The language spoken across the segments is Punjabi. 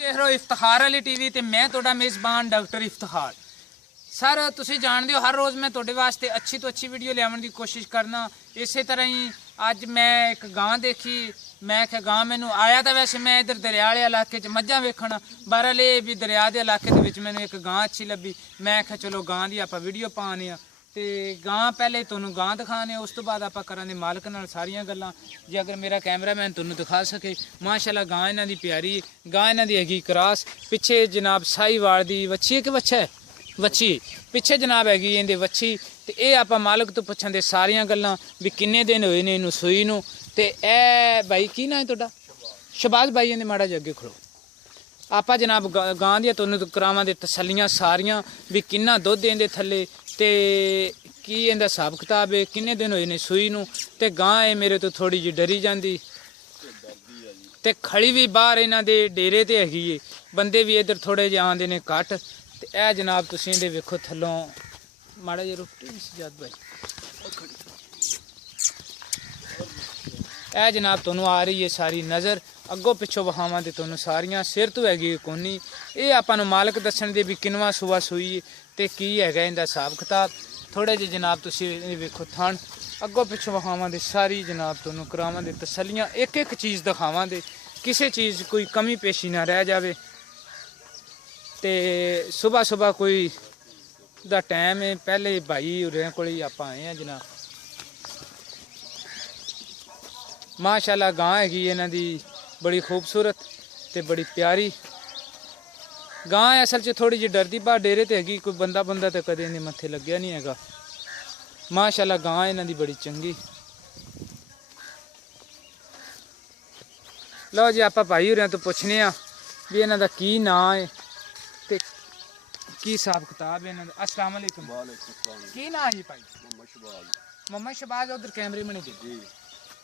ਦੇਖ ਰਹੇ ਹੋ ਇਫਤਿਖਾਰ ਅਲੀ ਟੀਵੀ ਤੇ ਮੈਂ ਤੁਹਾਡਾ ਮੇਜ਼ਬਾਨ ਡਾਕਟਰ ਇਫਤਿਖਾਰ। ਸਰ ਤੁਸੀਂ ਜਾਣਦੇ ਹੋ ਹਰ ਰੋਜ਼ ਮੈਂ ਤੁਹਾਡੇ ਵਾਸਤੇ ਅੱਛੀ ਤੋਂ ਅੱਛੀ ਵੀਡੀਓ ਲਿਆਉਣ ਦੀ ਕੋਸ਼ਿਸ਼ ਕਰਨਾ। ਇਸੇ ਤਰ੍ਹਾਂ ਹੀ ਅੱਜ ਮੈਂ ਇੱਕ ਗਾਂ ਦੇਖੀ, ਮੈਂ ਕਿਹਾ ਗਾਂ ਮੈਨੂੰ ਆਇਆ ਤਾਂ ਵੈਸੇ ਮੈਂ ਇਧਰ ਦਰਿਆ ਵਾਲੇ ਇਲਾਕੇ 'ਚ ਮੱਝਾਂ ਵੇਖਣ, ਬਹਰਹਾਲ ਇਹ ਵੀ ਦਰਿਆ ਦੇ ਇਲਾਕੇ ਦੇ ਵਿੱਚ ਮੈਨੂੰ ਇੱਕ ਗਾਂ ਅੱਛੀ ਲੱਭੀ। ਮੈਂ ਕਿਹਾ ਚਲੋ ਗਾਂ ਦੀ ਆਪਾਂ ਵੀਡੀਓ ਪਾਉਂਦੇ ਹਾਂ ਤੇ ਗਾਂ ਪਹਿਲੇ ਤੁਹਾਨੂੰ ਗਾਂ ਦਿਖਾਣੇ, ਉਸ ਤੋਂ ਬਾਅਦ ਆਪਾਂ ਕਰਾਂਗੇ ਮਾਲਕ ਨਾਲ ਸਾਰੀਆਂ ਗੱਲਾਂ। ਜੇ ਅਗਰ ਮੇਰਾ ਕੈਮਰਾਮੈਨ ਤੁਹਾਨੂੰ ਦਿਖਾ ਸਕੇ, ਮਾਸ਼ਾਅੱਲਾ ਗਾਂ ਇਹਨਾਂ ਦੀ ਪਿਆਰੀ, ਗਾਂ ਇਹਨਾਂ ਦੀ ਹੈਗੀ ਕਰਾਸ। ਪਿੱਛੇ ਜਨਾਬ ਸਾਹੀਵਾਲ ਦੀ ਵੱਛੀ ਹੈ ਕਿ ਵੱਛਾ ਹੈ? ਵੱਛੀ ਪਿੱਛੇ ਜਨਾਬ ਹੈਗੀ ਇਹਦੇ ਵੱਛੀ। ਤੇ ਇਹ ਆਪਾਂ ਮਾਲਕ ਤੋਂ ਪੁੱਛਣ ਦੇ ਸਾਰੀਆਂ ਗੱਲਾਂ ਵੀ ਕਿੰਨੇ ਦਿਨ ਹੋਏ ਨੇ ਇਹਨੂੰ ਸੂਈ ਨੂੰ। ਤੇ ਇਹ ਭਾਈ ਕੀ ਨਾਂ ਹੈ ਤੁਹਾਡਾ? ਸ਼ਬਾਜ਼ ਭਾਈ। ਇਹਦੇ ਮਾੜਾ ਜਿਹਾ ਅੱਗੇ ਖੜੋ। ਆਪਾਂ ਜਨਾਬ ਗਾਂ ਦੀਆਂ ਤੁਹਾਨੂੰ ਕਰਾਵਾਂ ਦੇ ਤਸੱਲੀਆਂ ਸਾਰੀਆਂ ਵੀ ਕਿੰਨਾ ਦੁੱਧ ਇਹਦੇ ਥੱਲੇ ਤੇ ਕੀ ਇਹਦਾ ਹਿਸਾਬ ਕਿਤਾਬ ਹੈ, ਕਿੰਨੇ ਦਿਨ ਹੋਏ ਨੇ ਸੂਈ ਨੂੰ। ਤੇ ਗਾਂ ਇਹ ਮੇਰੇ ਤੋਂ ਥੋੜੀ ਜਿਹੀ ਡਰੀ ਜਾਂਦੀ ਤੇ ਖੜੀ ਵੀ ਬਾਹਰ ਇਹਨਾਂ ਦੇ ਡੇਰੇ ਤੇ ਹੈਗੀ ਏ। ਬੰਦੇ ਵੀ ਇੱਧਰ ਥੋੜੇ ਜਿਹੇ ਆਉਂਦੇ ਨੇ ਘੱਟ। ਤੇ ਇਹ ਜਨਾਬ ਤੁਸੀਂ ਇਹਦੇ ਵੇਖੋ ਥੱਲੋਂ ਮਾੜਾ ਜਿਹਾ ਰੁਕੋ ਸਜਾਦ ਭਾਈ। ਇਹ ਜਨਾਬ ਤੁਹਾਨੂੰ ਆ ਰਹੀ ਹੈ ਸਾਰੀ ਨਜ਼ਰ, ਅੱਗੋਂ ਪਿੱਛੋਂ ਵਹਾਵਾਂ ਤੇ ਤੁਹਾਨੂੰ ਸਾਰੀਆਂ ਸਿਰ ਤੋਂ ਹੈਗੀ ਕੋਨੀ। ਇਹ ਆਪਾਂ ਨੂੰ ਮਾਲਕ ਦੱਸਣ ਦੇ ਵੀ ਕਿੰਨਵਾਂ ਸੂਆ ਸੂਈ ਤੇ ਕੀ ਹੈਗਾ ਇਹਦਾ ਹਿਸਾਬ ਕਿਤਾਬ। ਥੋੜੇ ਜਿਹੇ ਜਨਾਬ ਤੁਸੀਂ ਇਹ ਵੇਖੋ ਥਣ, ਅੱਗੋਂ ਪਿੱਛੋਂ ਵਹਾਵਾਂ ਦੇ ਸਾਰੀ ਜਨਾਬ ਤੁਹਾਨੂੰ ਕਰਾਵਾਂ ਦੇ ਤਸੱਲੀਆਂ, ਇੱਕ ਇੱਕ ਚੀਜ਼ ਦਿਖਾਵਾਂ ਦੇ, ਕਿਸੇ ਚੀਜ਼ ਕੋਈ ਕਮੀ ਪੇਸ਼ੀ ਨਾ ਰਹਿ ਜਾਵੇ। ਤੇ ਸੁਬਾਹ ਕੋਈ ਦਾ ਟਾਈਮ ਹੈ, ਪਹਿਲੇ ਭਾਈ ਉਰੇ ਕੋਲ ਹੀ ਆਪਾਂ ਆਏ ਆ ਜਨਾਬ। ਮਾਸ਼ਾਅੱਲਾ ਗਾਂ ਹੈਗੀ ਇਹਨਾਂ ਦੀ ਬੜੀ ਖੂਬਸੂਰਤ ਤੇ ਬੜੀ ਪਿਆਰੀ ਗਾਂ। ਅਸਲ 'ਚ ਥੋੜੀ ਜਿਹੀ ਡਰਦੀ ਬਾਹਰ ਡੇਰੇ ਤੇ ਹੈਗੀ, ਕੋਈ ਬੰਦਾ ਤੇ ਕਦੇ ਇਹਦੇ ਮੱਥੇ ਲੱਗਿਆ ਨਹੀਂ ਹੈਗਾ। ਮਾਸ਼ਾਅੱਲਾ ਗਾਂ ਇਹਨਾਂ ਦੀ ਬੜੀ ਚੰਗੀ। ਲਓ ਜੀ ਆਪਾਂ ਭਾਈ ਹੋਰਾਂ ਤੋਂ ਪੁੱਛਨੇ ਆ ਵੀ ਇਹਨਾਂ ਦਾ ਕੀ ਨਾਂ ਹੈ ਤੇ ਕੀ ਹਿਸਾਬ ਕਿਤਾਬ ਹੈ ਇਹਨਾਂ ਦਾ। अस्सलाम वालेकुम। ਕੀ ਨਾਂ ਜੀ ਭਾਈ? ਮੁਹੰਮਦ ਸ਼ਬਾਜ਼। ਉਧਰ ਕੈਮਰੇ ਮਨੇ ਦੇ ਜੀ।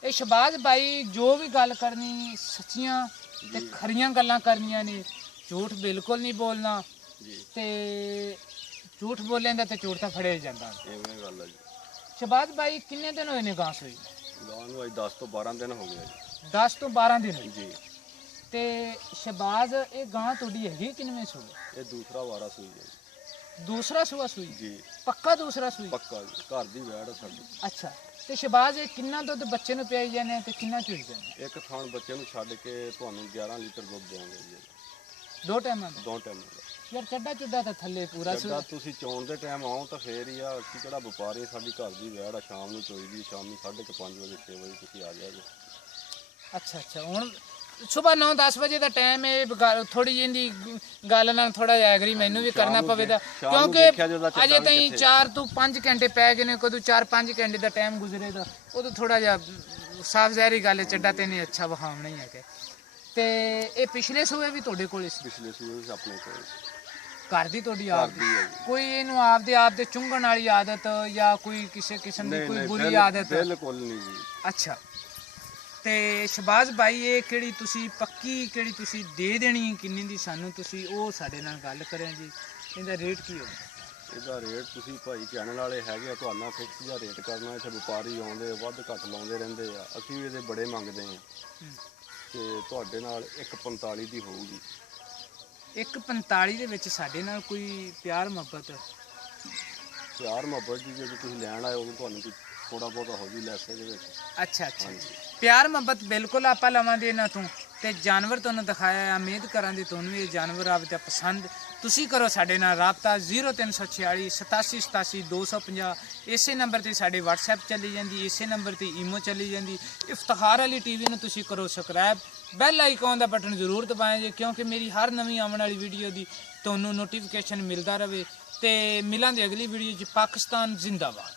ਇਹ ਸ਼ਬਾਜ਼ ਭਾਈ ਜੋ ਵੀ ਗੱਲ ਕਰਨੀ ਸੱਚੀਆਂ ਤੇ ਖਰੀਆਂ ਗੱਲਾਂ ਕਰਨੀਆਂ ਨੇ, ਝੂਠ ਬਿਲਕੁਲ ਨਹੀਂ ਬੋਲਣਾ ਤੇ ਝੂਠ ਬੋਲੇਂਦਾ ਤੇ ਝੂਠ ਤਾਂ ਫੜਿਆ ਜਾਂਦਾ। ਐਵੇਂ ਗੱਲ ਹੈ ਜੀ। ਸ਼ਬਾਜ਼ ਭਾਈ ਕਿੰਨੇ ਦਿਨ ਹੋਏ ਨੇ ਗਾਂ ਸੂਈ? ਗਾਂ ਨੂੰ ਅੱਜ 10 ਤੋਂ 12 ਦਿਨ ਹੋ ਗਏ ਜੀ। 10 ਤੋਂ 12 ਦਿਨ ਹੋਏ ਜੀ। ਤੇ ਸ਼ਬਾਜ਼ ਇਹ ਗਾਂ ਤੁਹਾਡੀ ਹੈਗੀ ਕਿੰਨਵੇਂ ਸੂਈ? ਇਹ ਦੂਸਰਾ ਵਾਰਾ ਸੂਈ ਹੈ ਦੂਸਰਾ ਸੂਆ ਸੂਈ ਜੀ। ਪੱਕਾ ਦੂਸਰਾ ਸੂਈ? ਪੱਕਾ ਜੀ, ਘਰ ਦੀ ਵੈੜ ਸਾਡੀ। ਅੱਛਾ। ਤੇ ਸ਼ਬਾਜ਼ ਇਹ ਕਿੰਨਾ ਦੁੱਧ ਬੱਚੇ ਨੂੰ ਪਿਆਈ ਜਾਂਦੇ ਤੇ ਕਿੰਨਾ ਚੁਈ ਜਾਂਦੇ? ਇੱਕ ਥਾਣ ਬੱਚੇ ਨੂੰ ਛੱਡ ਕੇ ਤੁਹਾਨੂੰ 11 ਲੀਟਰ ਦੁੱਧ ਦੇਵਾਂਗੇ ਜੀ। ਦੋ ਟਾਈਮਾਂ ਦਾ? ਦੋ ਟਾਈਮ ਦਾ। ਯਾਰ ਚੱਡਾ ਚੁੱਡਾ ਤਾਂ ਥੱਲੇ ਪੂਰਾ ਜਿੱਦਾਂ ਤੁਸੀਂ ਚੋਣ ਦੇ ਟਾਈਮ ਆਓ ਤਾਂ ਫੇਰ ਹੀ ਆ। ਅਸੀਂ ਕਿਹੜਾ ਵਪਾਰੀ, ਸਾਡੀ ਘਰ ਦੀ ਵੈੜ ਆ, ਸ਼ਾਮ ਨੂੰ ਚੋਈ ਦੀ, ਸ਼ਾਮੀ 5:30 ਵਜੇ 6 ਵਜੇ ਤੁਸੀਂ ਆ ਜਾਓਗੇ। ਅੱਛਾ। ਹੁਣ ਸਵੇਰ 9-10 ਵਜੇ ਦਾ ਟਾਈਮ ਹੈ। ਥੋੜੀ ਜਿਹੀ ਗੱਲ ਨਾਲ ਥੋੜਾ ਜਿਹਾ ਐਗਰੀ ਮੈਨੂੰ ਵੀ ਕਰਨਾ ਪਵੇਗਾ ਕਿਉਂਕਿ ਅਜੇ ਤਾਈਂ 4 ਤੋਂ 5 ਘੰਟੇ ਪੈ ਗਏ ਨੇ। ਕਦੋਂ 4-5 ਘੰਟੇ ਦਾ ਟਾਈਮ ਗੁਜ਼ਰੇਗਾ ਉਦੋਂ ਥੋੜਾ ਜਿਹਾ ਸਾਫ ਜ਼ਾਹਿਰੀ ਗੱਲ ਹੈ ਚੱਡਾ ਤੇ ਨਹੀਂ ਅੱਛਾ ਵਹਾਮ ਨਹੀਂ ਹੈਗਾ। ਤੇ ਇਹ ਪਿਛਲੇ ਸੂਏ ਵੀ ਤੁਹਾਡੇ ਕੋਲ ਸੀ? ਪਿਛਲੇ ਸੂਏ ਵੀ ਆਪਣੇ ਕੋਲ। ਘਰ ਦੀ ਤੁਹਾਡੀ ਆਪ ਦੀ? ਕੋਈ ਇਹਨੂੰ ਆਪ ਦੇ ਚੁੰਗਣ ਵਾਲੀ ਆਦਤ ਜਾਂ ਕੋਈ ਕਿਸੇ ਕਿਸਮ ਦੀ ਕੋਈ ਬੁਰੀ ਆਦਤ? ਬਿਲਕੁਲ ਨਹੀਂ ਜੀ। ਅੱਛਾ। ਤੇ ਸ਼ਬਾਜ਼ ਭਾਈ ਇਹ ਕਿਹੜੀ ਤੁਸੀਂ ਪੱਕੀ ਕਿਹੜੀ ਤੁਸੀਂ ਦੇ ਦੇਣੀ ਕਿੰਨੀ ਦੀ ਸਾਨੂੰ, ਤੁਸੀਂ ਉਹ ਸਾਡੇ ਨਾਲ ਗੱਲ ਕਰਿਆ ਜੀ। ਇਹਦਾ ਰੇਟ ਕੀ ਹੋਊ? ਇਹਦਾ ਰੇਟ ਤੁਸੀਂ ਭਾਈ ਚੈਨਲ ਵਾਲੇ ਹੈਗੇ ਆ, ਤੁਹਾਨੂੰ ਫਿਕਸ ਜਿਹਾ ਰੇਟ ਕਰਨਾ। ਇੱਥੇ ਵਪਾਰੀ ਆਉਂਦੇ ਵੱਧ ਘੱਟ ਲਾਉਂਦੇ ਰਹਿੰਦੇ ਆ, ਅਸੀਂ ਵੀ ਇਹਦੇ ਬੜੇ ਮੰਗਦੇ ਆ। ਤੇ ਤੁਹਾਡੇ ਨਾਲ 1.45 ਦੀ ਹੋਊਗੀ। 1.45 ਦੇ ਵਿੱਚ ਸਾਡੇ ਨਾਲ ਕੋਈ ਪਿਆਰ ਮੁਹੱਬਤ? ਪਿਆਰ ਮੁਹੱਬਤ ਜੀ ਜੇ ਤੁਸੀਂ ਲੈਣ ਆਏ ਉਦੋਂ ਤੁਹਾਨੂੰ ਕੋਈ ਥੋੜਾ ਬਹੁਤਾ ਹੋ ਜੀ ਲੈਸ ਦੇ ਵਿੱਚ। ਅੱਛਾ। ਪਿਆਰ ਮੁਹੱਬਤ ਬਿਲਕੁਲ ਆਪਾਂ ਲਵਾਂਗੇ ਇਹਨਾਂ ਤੋਂ। ਤੇ ਜਾਨਵਰ ਤੁਹਾਨੂੰ ਦਿਖਾਇਆ, ਉਮੀਦ ਕਰਾਂਗੇ ਤੁਹਾਨੂੰ ਇਹ ਜਾਨਵਰ ਆਪਦਾ ਪਸੰਦ। ਤੁਸੀਂ ਕਰੋ ਸਾਡੇ ਨਾਲ ਰਾਬਤਾ 0346 87 87 250। ਇਸੇ ਨੰਬਰ ਤੇ ਸਾਡੇ WhatsApp ਚੱਲੀ ਜਾਂਦੀ, ਇਸੇ ਨੰਬਰ ਤੇ ਈਮੋ ਚੱਲੀ ਜਾਂਦੀ। ਇਫਤਿਖਾਰ ਅਲੀ ਟੀਵੀ ਨੂੰ ਤੁਸੀਂ ਕਰੋ ਸਬਸਕ੍ਰਾਈਬ, ਬੈਲ ਆਈਕਨ ਦਾ ਬਟਨ ਜ਼ਰੂਰ ਦਬਾएं ਜੀ ਕਿਉਂਕਿ ਮੇਰੀ ਹਰ ਨਵੀਂ ਆਉਣ ਵਾਲੀ ਵੀਡੀਓ ਦੀ ਤੁਹਾਨੂੰ ਨੋਟੀਫਿਕੇਸ਼ਨ ਮਿਲਦਾ ਰਹੇ। ਤੇ ਮਿਲਾਂਗੇ ਅਗਲੀ ਵੀਡੀਓ 'ਚ। ਪਾਕਿਸਤਾਨ ਜ਼ਿੰਦਾਬਾਦ।